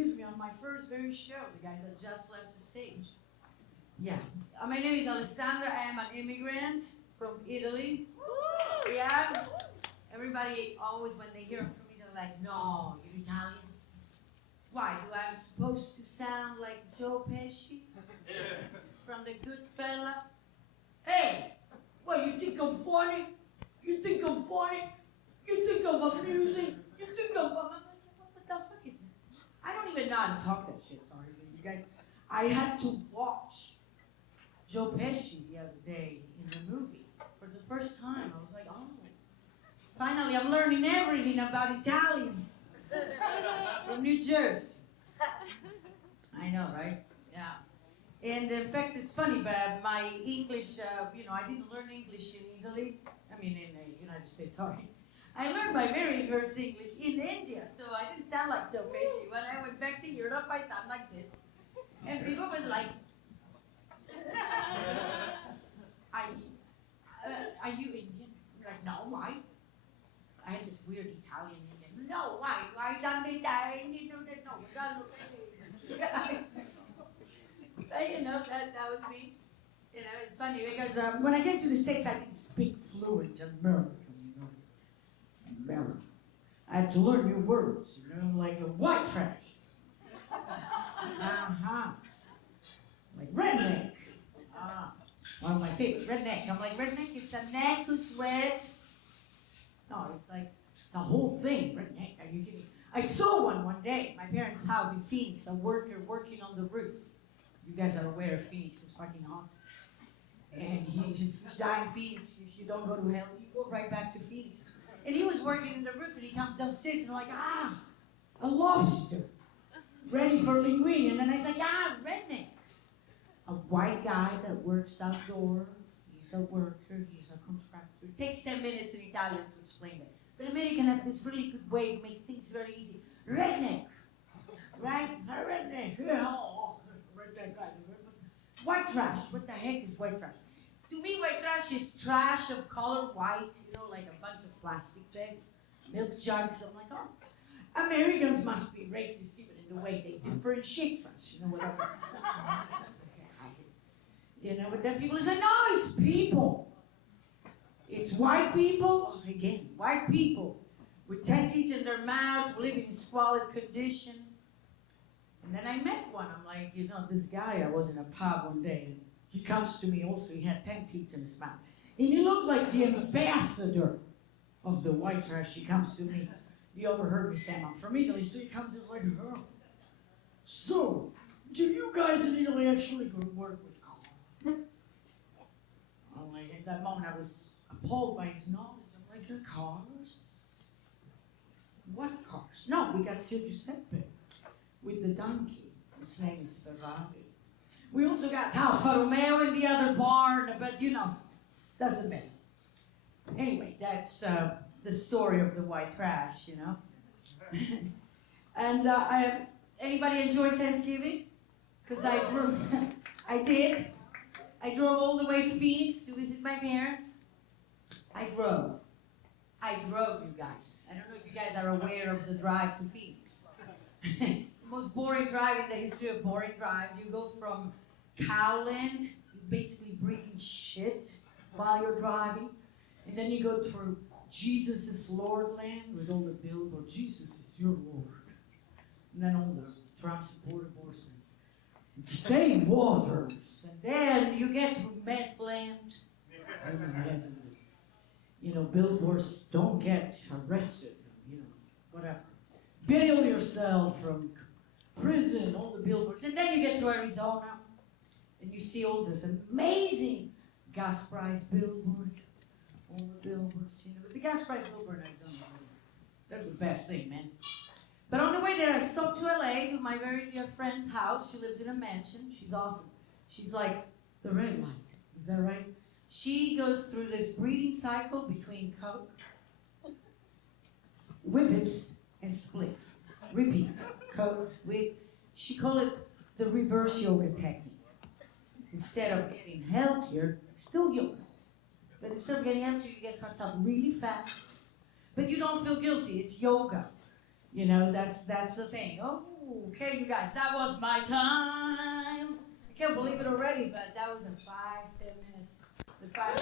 introduce me on my first very show, the guy that just left the stage. Yeah. My name is Alessandra. I am an immigrant from Italy. Yeah. Everybody always, when they hear from me, they're like, no, you're Italian. Why? Do I supposed to sound like Joe Pesci from The Good Fella? Hey, what, you think I'm funny? You think I'm funny? You think I'm amusing? You think I'm... What the fuck is that? I don't even know how to talk that shit, sorry, you guys. I had to watch Joe Pesci the other day in the movie for the first time. I was like, oh, finally I'm learning everything about Italians from New Jersey. I know, right? Yeah. And in fact, it's funny, but my English, I didn't learn English in Italy. I mean, in the United States, sorry. I learned my very first English in India, so I didn't sound like Joe Pesci. When I went back to Europe, I sound like this. And people was like, are you Indian? I'm like, no, why? I had this weird Italian Indian. No, why? Why don't they die? No, that was me. It's funny because when I came to the States, I didn't speak fluent American, American. I had to learn new words, like white trash. Like redneck. One of my favorites, redneck. I'm like, redneck, it's a neck who's red. No, it's a whole thing, redneck. Are you kidding? I saw one day at my parents' house in Phoenix, a worker working on the roof. You guys are aware of Phoenix, it's fucking hot. And if you die in Phoenix, if you don't go to hell, you go right back to Phoenix. And he was working in the roof and he comes downstairs and I'm like, a lobster, ready for linguine. And then I say, redneck. A white guy that works outdoor, he's a worker, he's a contractor. It takes 10 minutes in Italian to explain that. But Americans have this really good way to make things very easy. Redneck, right? A redneck. White trash. What the heck is white trash? To me, white trash is trash of color white, like a bunch of plastic bags, milk jugs. I'm like, Americans must be racist even in the way they differentiate trash, whatever. But then people say, no, it's people. It's white people, again, white people with 10 teeth in their mouth, living in squalid condition. And then I met one. I'm like, this guy, I was in a pub one day, and he comes to me also, he had 10 teeth in his mouth. And he looked like the ambassador of the white trash. He comes to me. He overheard me saying, I'm from Italy, so he comes in like, so, do you guys in Italy actually go to work with cars? I'm like, at that moment I was appalled by his knowledge. I'm like, cars? What cars? No, we got Sir Giuseppe with the donkey. His name is Ferrari. We also got Alfa Romeo in the other barn, but doesn't matter. Anyway, that's the story of the white trash, And anybody enjoy Thanksgiving? Because I did. I drove all the way to Phoenix to visit my parents. I drove, you guys. I don't know if you guys are aware of the drive to Phoenix. It's the most boring drive in the history of boring drive. You go from Cowland, you're basically breathing shit while you're driving. And then you go through Jesus is Lord land with all the billboards. Jesus is your Lord. And then all the transporter boards and save waters. And then you get to meth land. Billboards, don't get arrested, whatever. Bail yourself from prison, all the billboards. And then you get to Arizona, and you see all this amazing gas price billboard, all the billboards, But the gas price billboard in Arizona, they're the best thing, man. But on the way there, I stopped to LA to my very dear friend's house. She lives in a mansion. She's awesome. She's like, the red light, is that right? She goes through this breeding cycle between coke, whippets, and spliff. Repeat, coke, whip. She called it the reverse yoga technique. Instead of getting healthier, still yoga. But instead of getting healthier, you get fucked up really fast. But you don't feel guilty, it's yoga. You know, that's the thing. Oh, okay, you guys, that was my time. I can't believe it already, but that was in 5-10 minutes. The 5